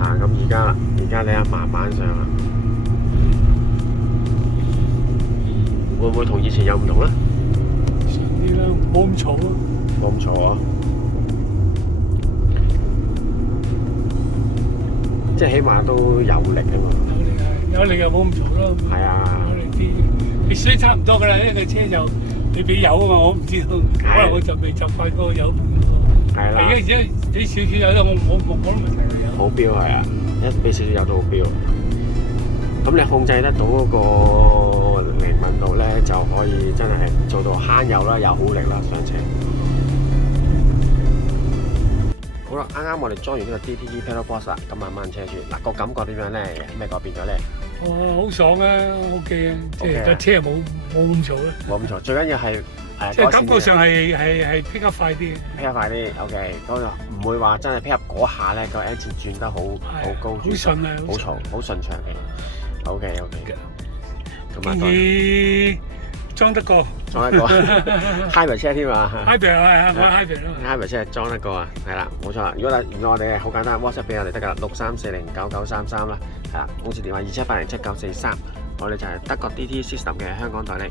啊，咁而家你啊慢慢上啦，會唔會同以前有唔同咧？順啲啦，冇咁嘈咯。冇咁嘈啊！即係起碼都有力啊嘛。有力又冇咁嘈咯。係啊。有力啲，必須差唔多㗎啦。呢個車就你俾油啊嘛，我唔知道，可能我就未習慣嗰個油門喎。係啦。而家俾少少油咧，我都唔成日有。好標係啊，一俾少少油都好標。咁你控制得到嗰個靈敏度咧，就可以真係做到慳油啦，又好力啦上車。好啦，啱啱我哋裝完呢個 DTE Pedal Box 啦，咁慢慢車住。嗱個感覺點樣咧？咩改變咗咧？哇，好爽啊 ！OK 啊，即係架車冇咁嘈咧。冇咁嘈，最緊要係即係感覺上係 pick up 快啲。pick up 快啲 ，OK，嗰個唔會話真係 pick up 嗰下咧個 engine 轉得好高，好順啊，好嘈，好順暢嘅。OK，咁啊，建議裝得過，裝得過 hybrid 車添啊 ，hybrid 係我 hybrid 咯 ，hybrid 車裝得過啊，係啦，冇錯啦。如果我哋好簡單 ，WhatsApp 俾我哋得㗎啦，63409933啦，係啦，公司電話27807943，我哋就係德國 DT System 嘅香港代理。